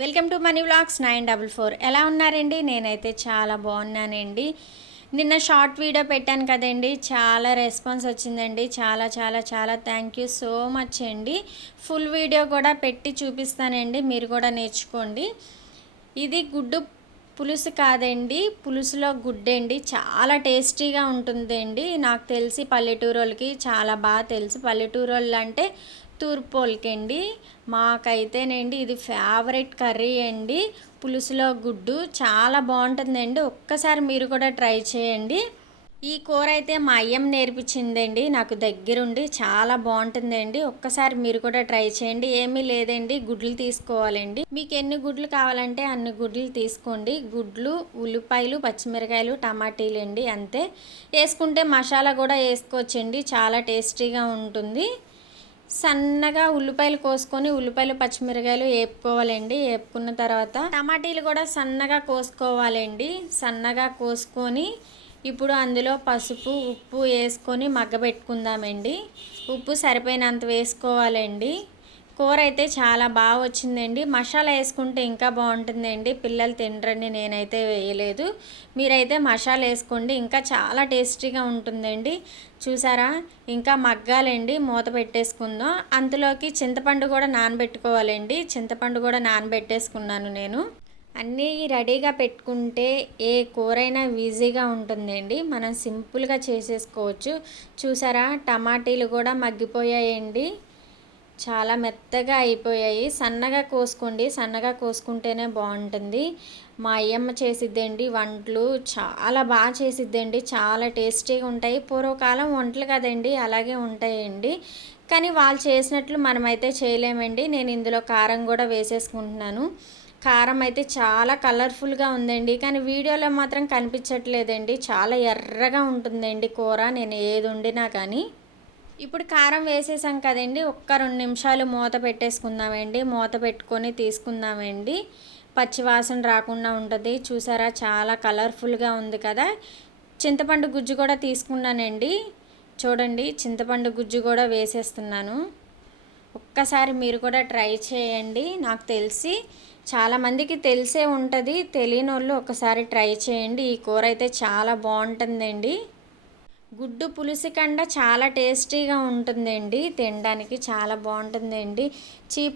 Welcome to money vlogs 944. ఎలా ఉన్నారండి? నేనైతే చాలా బాగున్నానండి. నిన్న షార్ట్ వీడియో పెట్టాను కదండి, చాలా రెస్పాన్స్ వచ్చిందండి. చాలా చాలా చాలా థ్యాంక్ యూ సో మచ్ అండి. ఫుల్ వీడియో కూడా పెట్టి చూపిస్తానండి, మీరు కూడా నేర్చుకోండి. ఇది గుడ్డు పులుసు కాదండి, పులుసులో గుడ్డండి. చాలా టేస్టీగా ఉంటుందండి. నాకు తెలిసి పల్లెటూరు వాళ్ళకి చాలా బాగా తెలుసు. పల్లెటూరు వాళ్ళు అంటే తూర్పోలకండి. మాకైతేనండి ఇది ఫేవరెట్ కర్రీ అండి. పులుసులో గుడ్డు చాలా బాగుంటుందండి. ఒక్కసారి మీరు కూడా ట్రై చేయండి. ఈ కూర అయితే మా అయ్యమ్మ నేర్పించిందండి, నాకు దగ్గరుండి. చాలా బాగుంటుందండి. ఒక్కసారి మీరు కూడా ట్రై చేయండి. ఏమీ లేదండి, గుడ్లు తీసుకోవాలండి. మీకు ఎన్ని గుడ్లు కావాలంటే అన్ని గుడ్లు తీసుకోండి. గుడ్లు, ఉల్లిపాయలు, పచ్చిమిరకాయలు, టమాటీలు అండి, అంతే. వేసుకుంటే మసాలా కూడా వేసుకోవచ్చండి, చాలా టేస్టీగా ఉంటుంది. సన్నగా ఉల్లిపాయలు కోసుకొని ఉల్లిపాయలు పచ్చిమిరకాయలు వేపుకోవాలండి. వేపుకున్న తర్వాత టమాటీలు కూడా సన్నగా కోసుకోవాలండి. సన్నగా కోసుకొని ఇప్పుడు అందులో పసుపు, ఉప్పు వేసుకొని మగ్గబెట్టుకుందామండి. ఉప్పు సరిపోయినంత వేసుకోవాలండి. కూర అయితే చాలా బాగా వచ్చిందండి. మసాలా వేసుకుంటే ఇంకా బాగుంటుందండి. పిల్లలు తినరని నేనైతే వేయలేదు. మీరైతే మసాలా వేసుకోండి, ఇంకా చాలా టేస్టీగా ఉంటుందండి. చూసారా, ఇంకా మగ్గాలండి. మూత పెట్టేసుకుందాం. అంతలోకి చింతపండు కూడా నానబెట్టుకోవాలండి. చింతపండు కూడా నానబెట్టేసుకున్నాను నేను. అన్నీ రెడీగా పెట్టుకుంటే ఏ కూరైనా ఈజీగా ఉంటుందండి. మనం సింపుల్గా చేసేసుకోవచ్చు. చూసారా, టమాటీలు కూడా మగ్గిపోయాయండి, చాలా మెత్తగా అయిపోయాయి. సన్నగా కోసుకోండి, సన్నగా కోసుకుంటేనే బాగుంటుంది. మా అయ్యమ్మ చేసిద్దండి వంటలు, చాలా బాగా చేసిద్దండి. చాలా టేస్టీగా ఉంటాయి. పూర్వకాలం వంటలు కదండి, అలాగే ఉంటాయండి. కానీ వాళ్ళు చేసినట్లు మనమైతే చేయలేమండి. నేను ఇందులో కారం కూడా వేసేసుకుంటున్నాను. కారం అయితే చాలా కలర్ఫుల్గా ఉందండి, కానీ వీడియోలో మాత్రం కనిపించట్లేదండి. చాలా ఎర్రగా ఉంటుందండి కూర, నేను ఏది వండినా కానీ. ఇప్పుడు కారం వేసేసాం కదండి, ఒక్క 2 నిమిషాలు మూత పెట్టేసుకుందామండి. మూత పెట్టుకొని తీసుకుందామండి, పచ్చివాసన రాకుండా ఉంటుంది. చూసారా, చాలా కలర్ఫుల్గా ఉంది కదా. చింతపండు గుజ్జు కూడా తీసుకున్నానండి. చూడండి, చింతపండు గుజ్జు కూడా వేసేస్తున్నాను. ఒక్కసారి మీరు కూడా ట్రై చేయండి. నాకు తెలిసి చాలామందికి తెలిసే ఉంటుంది, తెలియని వాళ్ళు ఒకసారి ట్రై చేయండి. ఈ కూర అయితే చాలా బాగుంటుందండి. గుడ్డు పులుసు కండ చాలా టేస్టీగా ఉంటుందండి, తినడానికి చాలా బాగుంటుందండి.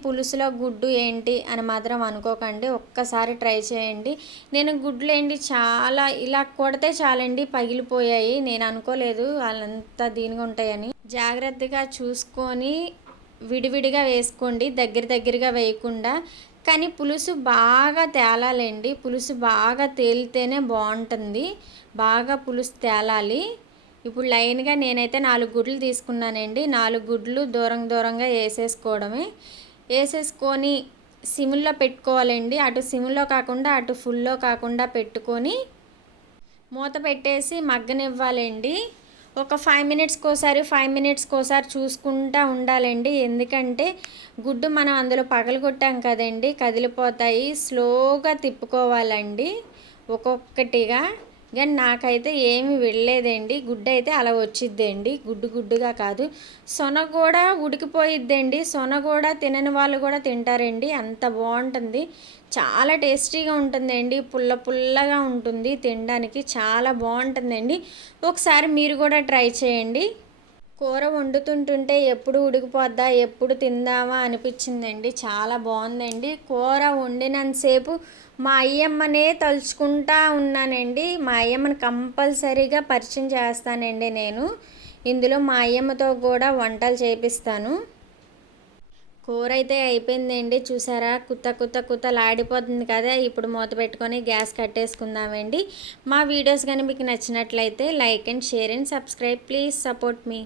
పులుసులో గుడ్డు ఏంటి అని మాత్రం అనుకోకండి, ఒక్కసారి ట్రై చేయండి. నేను గుడ్లు ఏంటి చాలా ఇలా కొడితే చాలండి పగిలిపోయాయి. నేను అనుకోలేదు వాళ్ళంతా దీనిగా ఉంటాయని. జాగ్రత్తగా చూసుకొని విడివిడిగా వేసుకోండి, దగ్గరగా వేయకుండా. కానీ పులుసు బాగా తేలాలండి. పులుసు బాగా తేలితేనే బాగుంటుంది. బాగా పులుసు తేలాలి. ఇప్పుడు లైన్గా నేనైతే 4 గుడ్లు తీసుకున్నానండి. 4 గుడ్లు దూరంగా వేసేసుకోవడమే. వేసేసుకొని సిమ్లో పెట్టుకోవాలండి. అటు సిమ్లో కాకుండా అటు ఫుల్లో కాకుండా పెట్టుకొని మూత పెట్టేసి మగ్గనివ్వాలండి. ఒక 5 మినిట్స్కి ఒకసారి చూసుకుంటూ ఉండాలండి. ఎందుకంటే గుడ్డు మనం అందులో పగలగొట్టాం కదండి, కదిలిపోతాయి. స్లోగా తిప్పుకోవాలండి ఒక్కొక్కటిగా. కానీ నాకైతే ఏమి వెళ్ళలేదండి, గుడ్డు అయితే అలా వచ్చిద్దండి. గుడ్డుగా కాదు, సొన కూడా ఉడికిపోయిద్దండి. సొన కూడా తినని వాళ్ళు కూడా తింటారండి, అంత బాగుంటుంది. చాలా టేస్టీగా ఉంటుందండి, పుల్లగా ఉంటుంది. తినడానికి చాలా బాగుంటుందండి. ఒకసారి మీరు కూడా ట్రై చేయండి. కూర వండుతుంటుంటే ఎప్పుడు ఉడికిపోద్దా, ఎప్పుడు తిందామా అనిపించిందండి. చాలా బాగుందండి. కూర వండినంతసేపు మా అయ్యమ్మనే తలుచుకుంటా ఉన్నానండి. మా అయ్యమ్మని కంపల్సరీగా పరిచయం చేస్తానండి నేను. ఇందులో మా అయ్యమ్మతో కూడా వంటలు చేపిస్తాను. కూర అయితే అయిపోయిందండి. చూసారా, కుత్తలాడిపోతుంది కదా. ఇప్పుడు మూత పెట్టుకొని గ్యాస్ కట్టేసుకుందామండి. మా వీడియోస్ కానీ మీకు నచ్చినట్లయితే like and share and subscribe. Please support me.